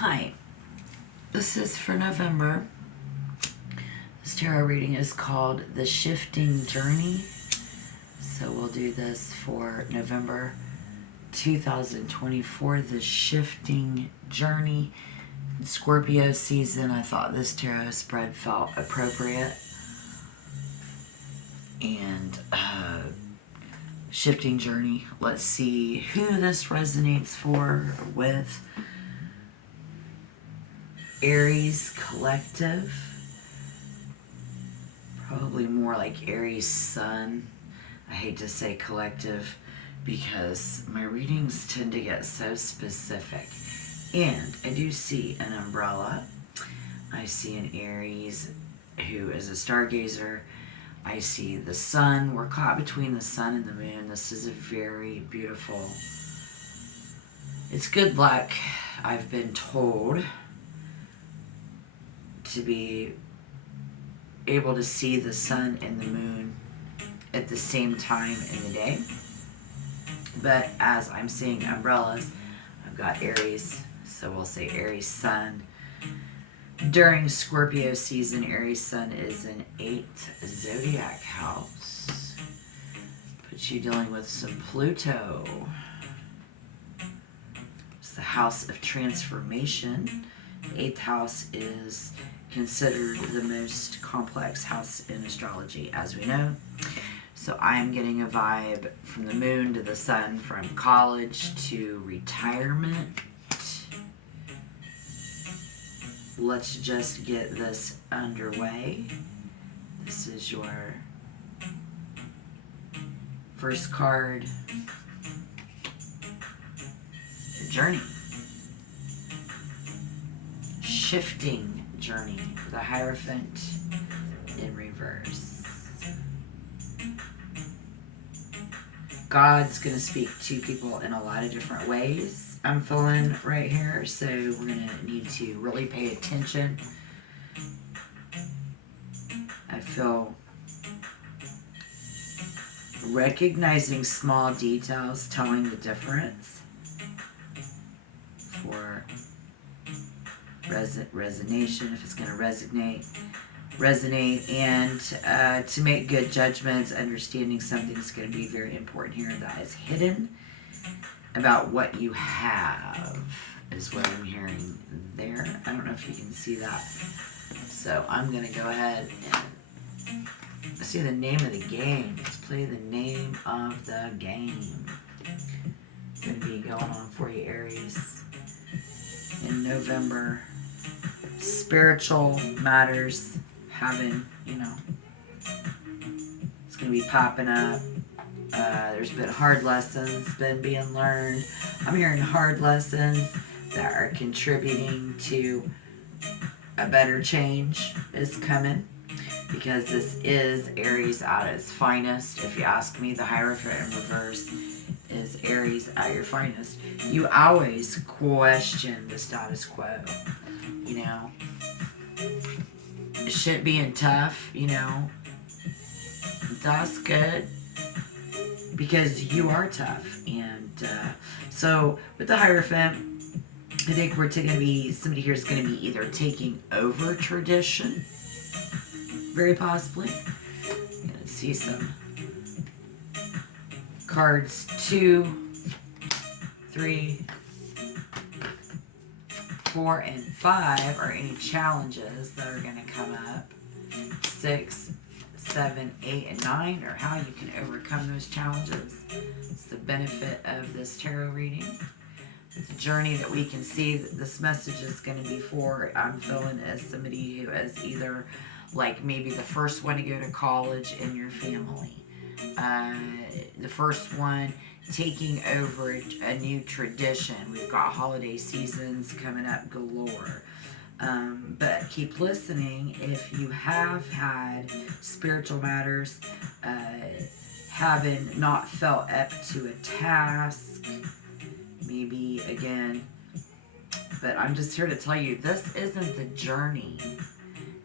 Hi, this is for November. This tarot reading is called The Shifting Journey. So we'll do this for November 2024, The Shifting Journey. In Scorpio season, I thought this tarot spread felt appropriate. And Shifting Journey. Let's see who this resonates for with. Aries Collective, probably more like Aries Sun. I hate to say collective because my readings tend to get so specific. And I do see an umbrella. I see an Aries who is a stargazer. I see the sun. We're caught between the sun and the moon. This is a very beautiful, it's good luck, I've been told, to be able to see the sun and the moon at the same time in the day. But as I'm seeing umbrellas, I've got Aries, so we'll say Aries Sun. During Scorpio season, Aries Sun is in 8th zodiac house. Puts you dealing with some Pluto. It's the house of transformation. The 8th house is considered the most complex house in astrology, as we know. So I'm getting a vibe from the moon to the sun, from college to retirement. Let's just get this underway. This is your first card, the journey. Shifting Journey, the Hierophant in reverse. God's going to speak to people in a lot of different ways, I'm feeling right here, so we're going to need to really pay attention. I feel recognizing small details, telling the difference for resonation, if it's going to resonate, and to make good judgments, understanding something's going to be very important here that is hidden about what you have, is what I'm hearing there. I don't know if you can see that. So I'm going to go ahead and see the name of the game. Let's play the name of the game. It's going to be going on for you, Aries, in November. Spiritual matters having, it's going to be popping up. There's been hard lessons been being learned. I'm hearing hard lessons that are contributing to a better change is coming, because this is Aries at its finest. If you ask me, the Hierophant in reverse is Aries at your finest. You always question the status quo. Shit being tough, that's good, because you are tough. And so with the Hierophant, I think we're going to be, somebody here is going to be either taking over tradition, very possibly. I'm going to see some cards. 2, 3, 4, and 5 are any challenges that are going to come up. 6, 7, 8, and 9 are how you can overcome those challenges. It's the benefit of this tarot reading. It's a journey that we can see that this message is going to be for, I'm feeling, as somebody who is either like maybe the first one to go to college in your family. The first one taking over a new tradition. We've got holiday seasons coming up galore. But keep listening if you have had spiritual matters, having not felt up to a task, maybe again. But I'm just here to tell you, this isn't the journey.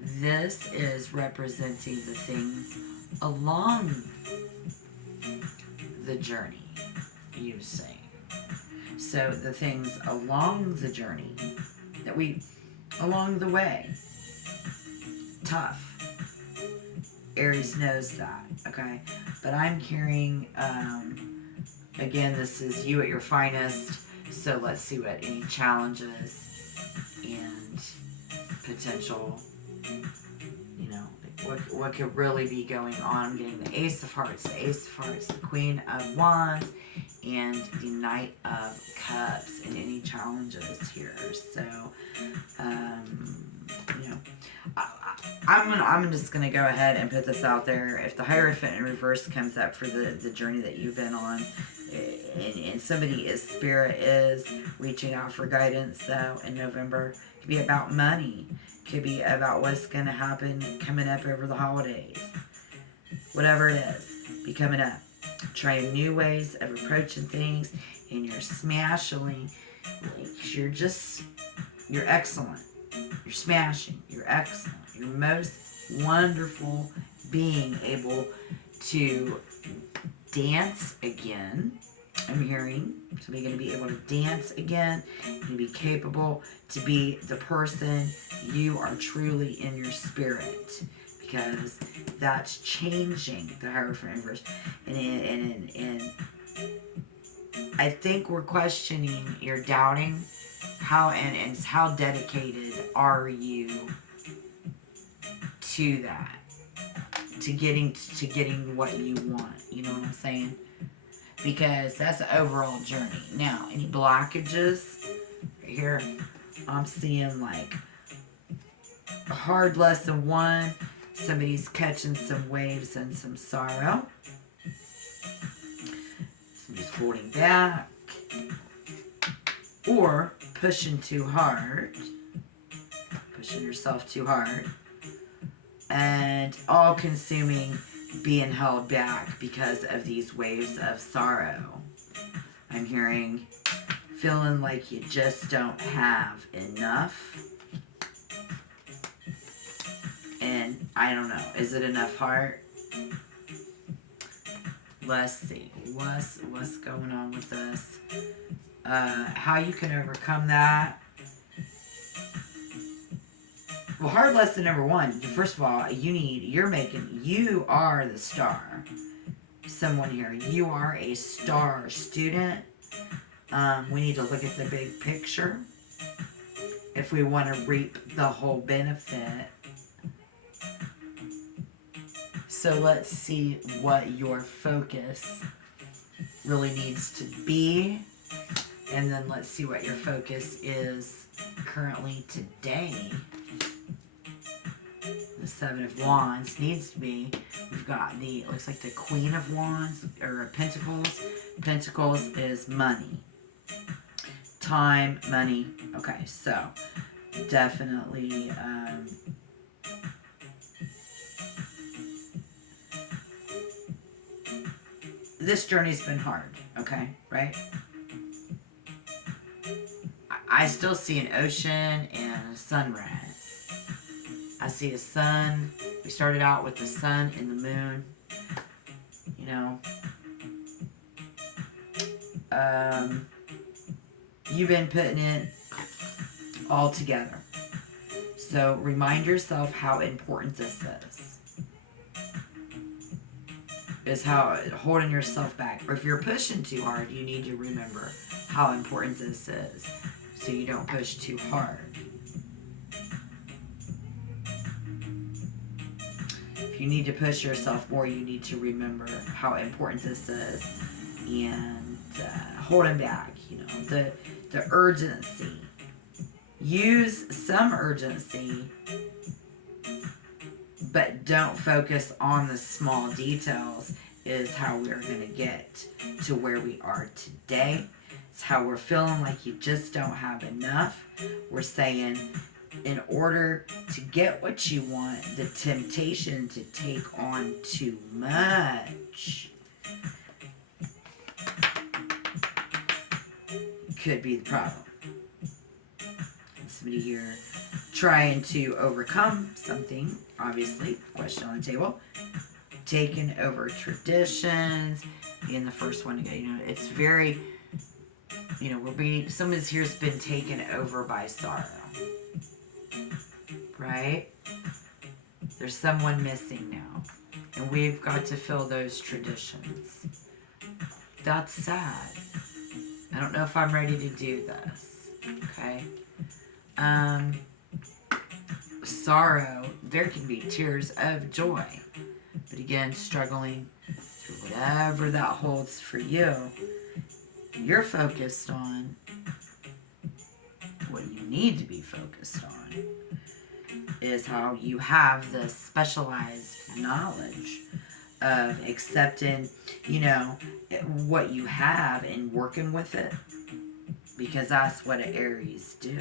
This is representing the things along the journey, you say. So the things along the journey that we, along the way, tough. Aries knows that, okay? But I'm carrying, again, this is you at your finest. So let's see what any challenges and potential, you know, what could really be going on. I'm getting the Ace of Hearts, the Queen of Wands, and the Knight of Cups, and any challenges here. So, you know, I'm just gonna go ahead and put this out there. If the Hierophant in reverse comes up for the journey that you've been on, and somebody spirit is reaching out for guidance though in November, it could be about money, could be about what's gonna happen coming up over the holidays, whatever it is, be coming up. Trying new ways of approaching things, and you're smashing, like you're excellent. You're smashing. You're excellent. You're most wonderful being able to dance again. I'm hearing somebody going to be able to dance again. You're going to be capable to be the person you are truly in your spirit, because that's changing the Hierophant inverse. And I think we're questioning, you're doubting how dedicated are you to that, to getting what you want. You know what I'm saying? Because that's the overall journey. Now, any blockages right here, I'm seeing like a hard lesson one. Somebody's catching some waves and some sorrow. Somebody's holding back. Or pushing too hard. Pushing yourself too hard. And all-consuming being held back because of these waves of sorrow. I'm hearing feeling like you just don't have enough. And I don't know, is it enough heart? Let's see, what's going on with this? How you can overcome that? Well, hard lesson number one, first of all, you are the star. Someone here, you are a star student. We need to look at the big picture if we want to reap the whole benefit. So let's see what your focus really needs to be. And then let's see what your focus is currently today. The Seven of Wands needs to be. We've got it looks like the Queen of Wands, or Pentacles. Pentacles is money. Time, money. Okay, so definitely... this journey's been hard, okay, right? I still see an ocean and a sunrise. I see a sun. We started out with the sun and the moon. You know. You've been putting it all together. So remind yourself how important this is how holding yourself back. Or if you're pushing too hard, you need to remember how important this is, so you don't push too hard. If you need to push yourself more, you need to remember how important this is, and holding back. You know, the urgency. Use some urgency, but don't focus on the small details, is how we're going to get to where we are today. It's how we're feeling like you just don't have enough. We're saying, in order to get what you want, the temptation to take on too much could be the problem. Somebody here trying to overcome something, obviously, question on the table, taking over traditions, being the first one to go, you know, it's very, You know, someone's here's been taken over by sorrow. Right? There's someone missing now. And we've got to fill those traditions. That's sad. I don't know if I'm ready to do this. Okay? Sorrow, there can be tears of joy. But again, struggling through whatever that holds for you, you're focused on what you need to be focused on is how you have this specialized knowledge of accepting, you know, what you have and working with it, because that's what an Aries do.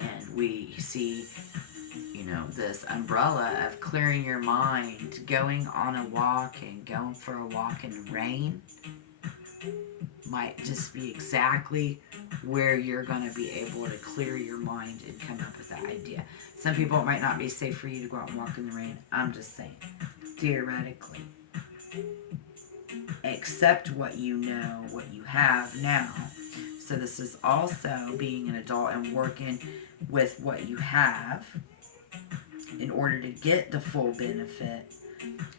And we see, you know, this umbrella of clearing your mind, going on a walk and going for a walk in the rain might just be exactly where you're going to be able to clear your mind and come up with that idea. Some people, it might not be safe for you to go out and walk in the rain. I'm just saying, theoretically. Accept what you know, what you have now. So this is also being an adult and working with what you have in order to get the full benefit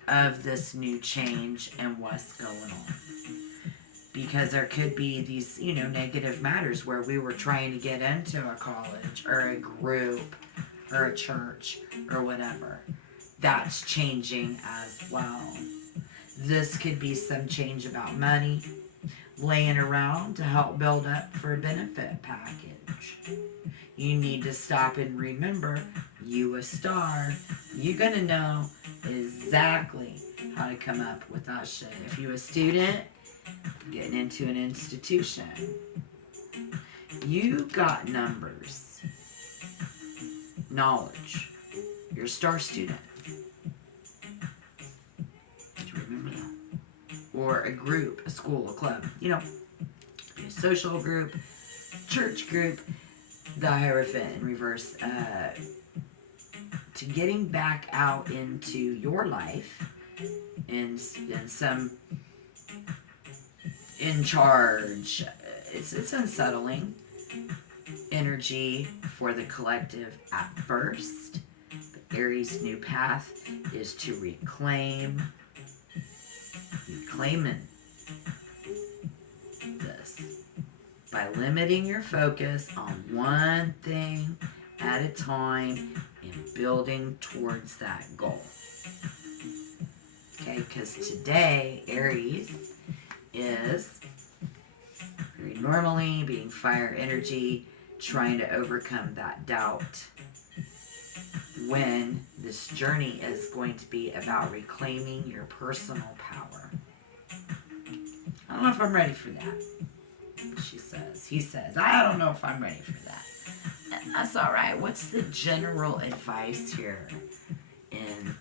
of this new change and what's going on. Because there could be these, you know, negative matters where we were trying to get into a college or a group or a church or whatever. That's changing as well. This could be some change about money laying around to help build up for a benefit package. You need to stop and remember, you a star, you're going to know exactly how to come up with that shit. If you a student, getting into an institution, you got numbers, knowledge, you're a star student. Did you remember that? Or a group, a school, a club, you know, a social group, church group, the Hierophant in reverse, to getting back out into your life in some in charge. It's unsettling energy for the collective at first. But Aries' new path is to reclaiming this by limiting your focus on one thing at a time and building towards that goal. Okay, because today Aries is very normally being fire energy, trying to overcome that doubt, when this journey is going to be about reclaiming your personal power. I don't know if I'm ready for that. She says, he says, I don't know if I'm ready for that. And that's all right. What's the general advice here in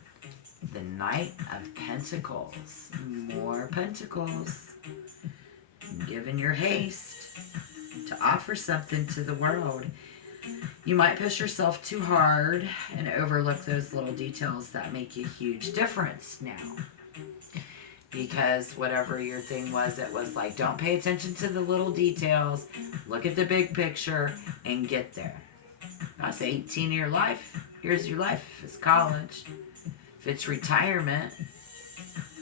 the Knight of Pentacles? More Pentacles. Given your haste to offer something to the world, you might push yourself too hard and overlook those little details that make a huge difference now. Because whatever your thing was, it was like, don't pay attention to the little details, look at the big picture, and get there. That's 18 of your life. Here's your life. If it's college, if it's retirement,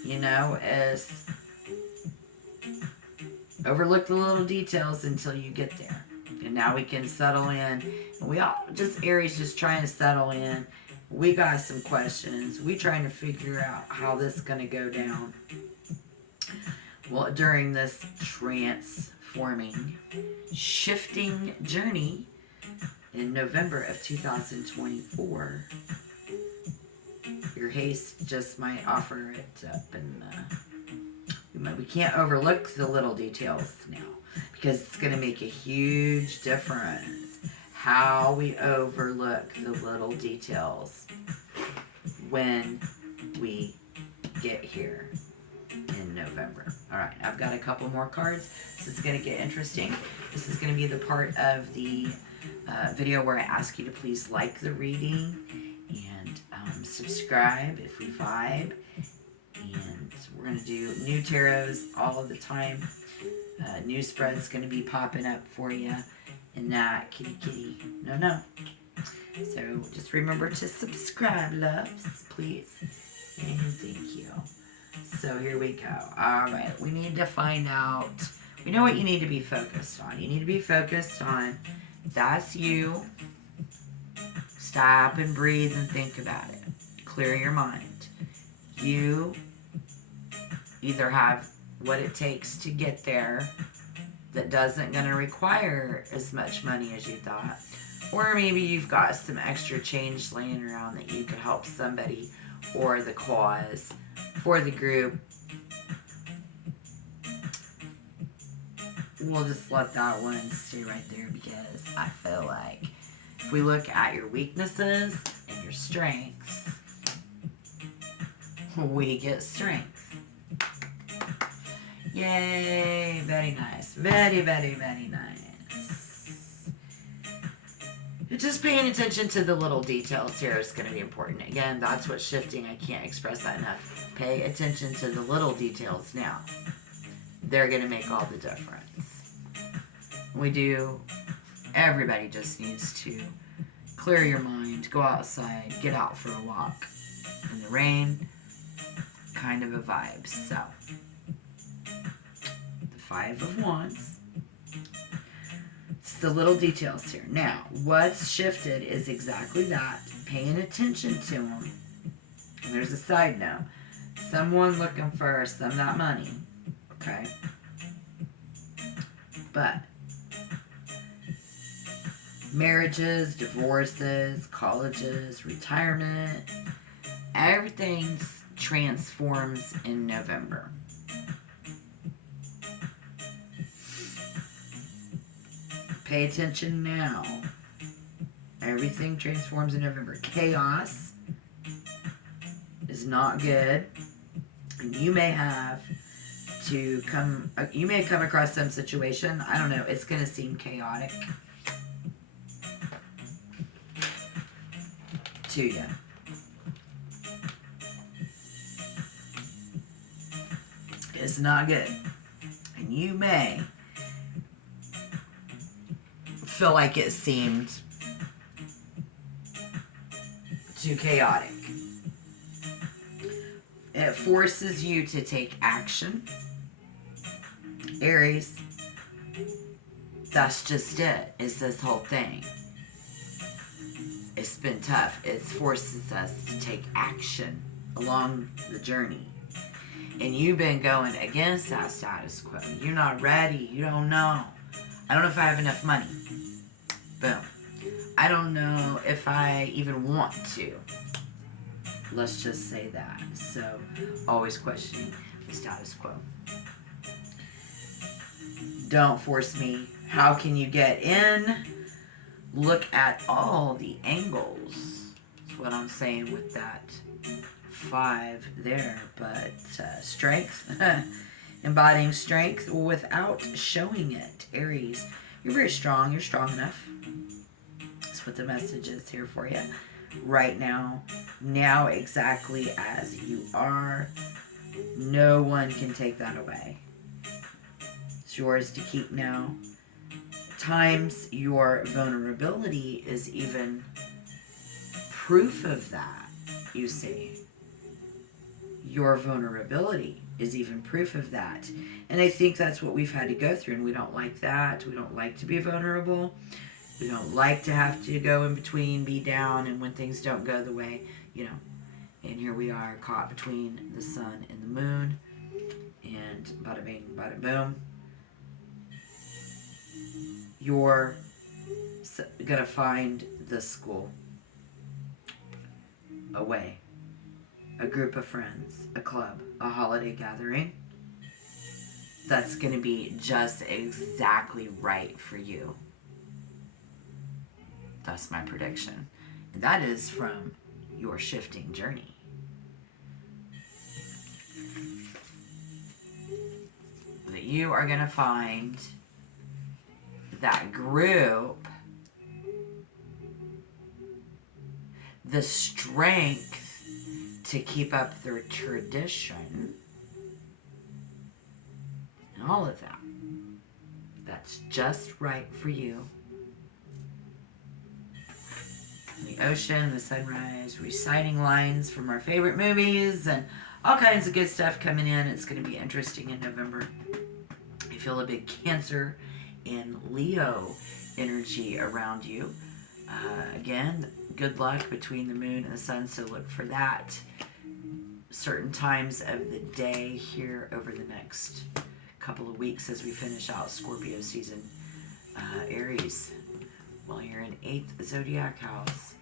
you know, is overlook the little details until you get there. And now we can settle in. We all, just Aries, just trying to settle in. We got some questions. We trying to figure out how this is going to go down. Well, during this transforming, shifting journey in November of 2024, your haste just might offer it up, and we can't overlook the little details now, because it's going to make a huge difference how we overlook the little details when we get here in November. All right, I've got a couple more cards. This is going to get interesting. This is going to be the part of the video where I ask you to please like the reading and subscribe if we vibe. And we're going to do new tarots all of the time. New spread's going to be popping up for you. And that kitty. No. So just remember to subscribe, loves, please. And thank you. So here we go. All right. We need to find out. We know what you need to be focused on. You need to be focused on that's you. Stop and breathe and think about it. Clear your mind. You either have what it takes to get there that doesn't going to require as much money as you thought, or maybe you've got some extra change laying around that you could help somebody or the cause for the group. We'll just let that one stay right there because I feel like if we look at your weaknesses and your strengths, we get strength. Yay, very nice. Very, very, very nice. Just paying attention to the little details here is going to be important. Again, that's what's shifting. I can't express that enough. Pay attention to the little details now. They're going to make all the difference. Everybody just needs to clear your mind, go outside, get out for a walk. In the rain, kind of a vibe. So, the 5 of Wands. It's the little details here. Now, what's shifted is exactly that. Paying attention to them. And there's a side note. Someone looking for some of that money. Okay? But marriages, divorces, colleges, retirement, everything transforms in November. Pay attention now. Everything transforms in November. Chaos is not good. And you may come across some situation. I don't know. It's going to seem chaotic to you. It's not good. And you may feel like it seemed too chaotic. It forces you to take action. Aries, that's just it. It's this whole thing. It's been tough. It forces us to take action along the journey. And you've been going against that status quo. You're not ready. You don't know. I don't know if I have enough money. Boom. I don't know if I even want to. Let's just say that. So, always questioning the status quo. Don't force me. How can you get in? Look at all the angles. That's what I'm saying with that 5 there. But strength. Embodying strength without showing it. Aries, you're very strong. You're strong enough. That's what the message is here for you. Right now. Now exactly as you are. No one can take that away. It's yours to keep now. Times your vulnerability is even proof of that, you see. Your vulnerability is even proof of that. And I think that's what we've had to go through, and we don't like that. We don't like to be vulnerable. We don't like to have to go in between, be down, and when things don't go the way, and here we are caught between the sun and the moon, and bada bing, bada boom. You're gonna find the school, a way, a group of friends, a club, a holiday gathering that's gonna be just exactly right for you. That's my prediction. And that is from your shifting journey. That you are gonna find that group, the strength to keep up their tradition, and all of that. that's just right for you. The ocean, the sunrise, reciting lines from our favorite movies, and all kinds of good stuff coming in. It's going to be interesting in November. I feel a big Cancer and Leo energy around you. Again, good luck between the moon and the sun, so look for that certain times of the day here over the next couple of weeks as we finish out Scorpio season. Aries, well, you're in 8th zodiac house.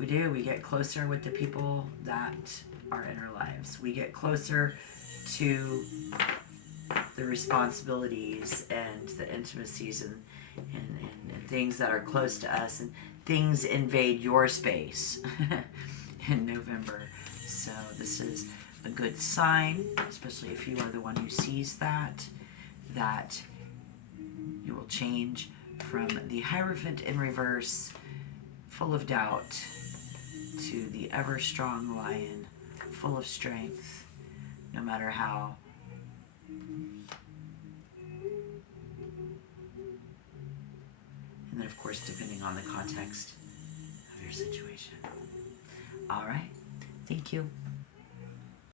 We get closer with the people that are in our lives. We get closer to the responsibilities and the intimacies and things that are close to us, and things invade your space in November. So this is a good sign, especially if you are the one who sees that you will change from the Hierophant in reverse, full of doubt, to the ever strong lion, full of strength, no matter how. And then, of course, depending on the context of your situation. All right. Thank you.